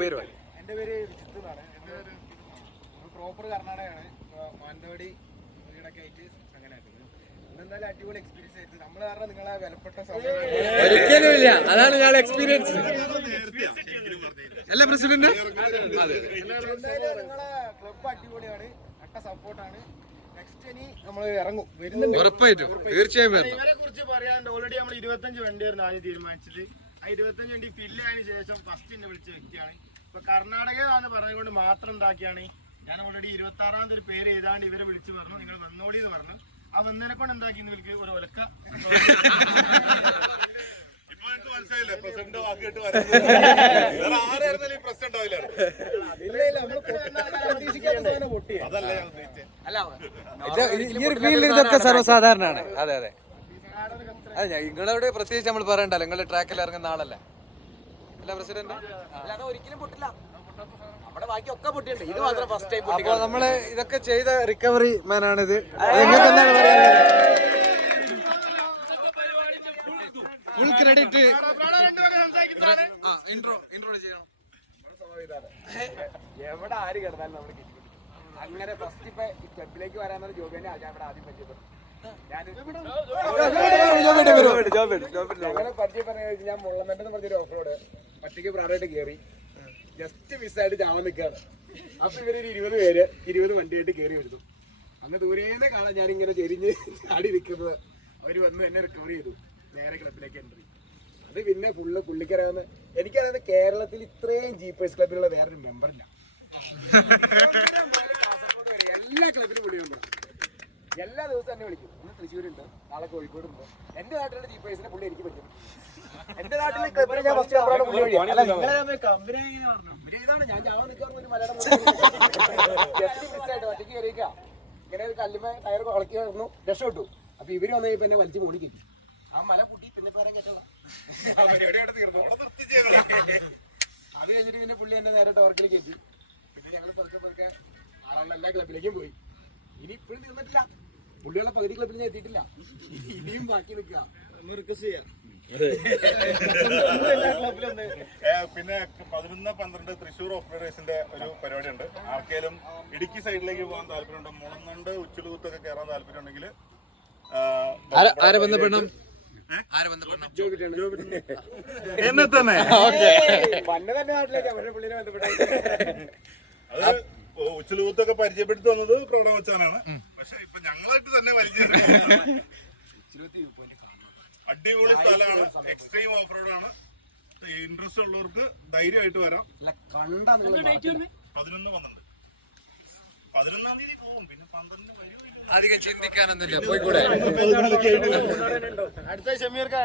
പേര് എന്റെ പേര് വിജിത്ത് എന്നാണ്. പ്രോപ്പർ കർണാടകയാണ്. മാനന്തവാടി വീടൊക്കെ ആയിട്ട് അങ്ങനെ എന്തായാലും അടിപൊളി എക്സ്പീരിയൻസ് ആയിട്ട് നമ്മൾ കാരണം നിങ്ങളെ വിലപ്പെട്ട ഒരിക്കലും ഇല്ല. അതാണ് ഞാൻ എക്സ്പീരിയൻസ് അല്ല പ്രസിഡന്റ്. നിങ്ങളെ ക്ലബ് അടിപൊളിയാണ്, കട്ട സപ്പോർട്ടാണ്. നെക്സ്റ്റ് ഇനി നമ്മൾ ഇറങ്ങും, വരുന്നുണ്ട് ഉറപ്പായിട്ടും, തീർച്ചയായും. ഇവരെ കുറിച്ച് പറയാണ്ട് ഓൾറെഡി നമ്മൾ 25 വണ്ടിയായിരുന്നു ആദ്യം തീരുമാനിച്ചത്. ആ 25 വണ്ടി ഫില്ല് ആയതിനു ശേഷം ഫസ്റ്റ് എന്നെ വിളിച്ച വ്യക്തിയാണ്. ഇപ്പൊ കർണാടകയാണെന്ന് പറഞ്ഞുകൊണ്ട് മാത്രം എന്താക്കിയാണ് ഞാൻ ഓൾറെഡി 26-ാം തീയതി ഒരു പേര് ഏതാണ്ട് ഇവരെ വിളിച്ച് പറഞ്ഞു, നിങ്ങൾ വന്നോളി എന്ന് പറഞ്ഞു. ആ വന്നതിനെ കൊണ്ട് എന്താക്കി ഇവർക്ക് ഒരു ഒലക്ക. ഈ ഒരു ഫീൽഡ് ഇതൊക്കെ സർവ്വസാധാരണമാണ്. അതെ അതെ അതെ. നിങ്ങളവിടെ പ്രത്യേകിച്ച് നമ്മൾ പറയണ്ടല്ലോ, നിങ്ങളുടെ ട്രാക്കിൽ ഇറങ്ങുന്ന ആളല്ലേ അല്ല പ്രസിഡന്റ്? ഒരിക്കലും പൊട്ടില്ല. അപ്പൊ നമ്മള് ഇതൊക്കെ ചെയ്ത റിക്കവറി മാൻ ആണിത്. നിങ്ങൾക്ക് എന്താണ് പറയാനുള്ളത്? Full credit. ഇൻട്രോ ചെയ്യണം. എവിടെ ആര് കിടന്നാലും നമ്മൾ അങ്ങനെ ഫസ്റ്റ് ഇപ്പൊ ക്ലബിലേക്ക് വരാന്നൊരു ജോബി തന്നെ അവിടെ ആദ്യം പരിചയപ്പെടും. ഞങ്ങളെ പരിചയപ്പെടുന്ന ഞാൻ മുള്ളമെന്ന് പറഞ്ഞൊരു ഓഫ് റോഡ് ഒറ്റയ്ക്ക് പ്രാറായിട്ട് കയറി ജസ്റ്റ് മിസ്സായിട്ട് ചാവാൻ നിൽക്കുകയാണ്. അപ്പൊ ഇവരൊരു 20 പേര് 20 വണ്ടിയായിട്ട് കയറി വരുന്നു. അന്ന് ദൂരേന്ന് കാണാൻ ഞാനിങ്ങനെ ചെരിഞ്ഞ് ചാടി നിൽക്കുന്നത്. അവര് വന്ന് എന്നെ റിക്കവർ ചെയ്തു, നേരെ ക്ലബിലേക്ക് എൻട്രി. അത് പിന്നെ ഫുള്ള് പുള്ളിക്കറിയാവുന്ന എനിക്കറിയാവുന്ന കേരളത്തിൽ ഇത്രയും ജീപ്പേഴ്സ് ക്ലബിലുള്ള വേറൊരു മെമ്പറില്ല. കാസർഗോഡ് വരെ എല്ലാ ക്ലബിലും വിളിയുണ്ട്. എല്ലാ ദിവസവും എന്നെ വിളിക്കും. ഇന്ന് തൃശ്ശൂരുണ്ട്, നാളെ കോഴിക്കോടുണ്ട്. എന്റെ നാട്ടിലുള്ള ജീപ്പേഴ്സിനെ പുള്ളി എനിക്ക് പറ്റും. എന്റെ നാട്ടിലെ ക്ലബിൽ ഞാൻ ഫസ്റ്റ് ഇതാണ്. ഞാൻ ചാവാൻ നിൽക്കുന്ന മലയാളം ജസ്റ്റ് മിസ്സായിട്ട് ഒറ്റയ്ക്ക് കയറിയേക്ക. ഇങ്ങനെ ഒരു കല്ലുമേ ടയർ കളക്കി വന്നു, രക്ഷപ്പെട്ടു. അപ്പൊ ഇവര് വന്നു കഴിഞ്ഞപ്പോ എന്നെ വലിച്ചു മൂടി കയറ്റി. ആ മല കൂട്ടി പിന്നെ പേരാൻ കേട്ടല്ല. തീർന്നു. അത് കഴിഞ്ഞിട്ട് പിന്നെ പുള്ളി എന്നെ നേരെ ടവർക്കിൽ കയറ്റി. പിന്നെ ഞങ്ങൾ പതുക്കെ ആളുകളുടെ എല്ലാ ക്ലബിലേക്കും പോയി. ഇനി ഇപ്പോഴും തീർന്നിട്ടില്ല. പുള്ളിയുള്ള പകുതി ക്ലബിൽ ഞാൻ എത്തിയിട്ടില്ല. ഇനിയും ബാക്കി നിൽക്കുക. പിന്നെ 11-12 തൃശ്ശൂർ ഓപ്പറേറ്റേഴ്സിന്റെ ഒരു പരിപാടി ഉണ്ട്. ആർക്കെങ്കിലും ഇടുക്കി സൈഡിലേക്ക് പോകാൻ താല്പര്യമുണ്ട്, മുളന്നുണ്ട് ഉച്ചലൂത്തൊക്കെ കയറാൻ താല്പര്യം ഉണ്ടെങ്കിൽ ആരെ ബന്ധപ്പെടണം? എന്നെ തന്നെ അത് ഉച്ചലൂത്തൊക്കെ പരിചയപ്പെടുത്തി വന്നത് പ്രകടനം വെച്ചാണ്. പക്ഷെ ഇപ്പൊ ഞങ്ങളായിട്ട് തന്നെ പരിചയം. അടിപൊളി സ്ഥലമാണ്, എക്സ്ട്രീം ഓഫ് റോഡ് ആണ്. ഇൻട്രസ്റ്റ് ഉള്ളവർക്ക് ധൈര്യമായിട്ട് വരാം. 11-12 തീയതി പോകും. പിന്നെ 12 വരും. അധികം ചിന്തിക്കാനൊന്നുമില്ല, പോയിക്കൂടെ? അടുത്ത ഷമീർക്കാ.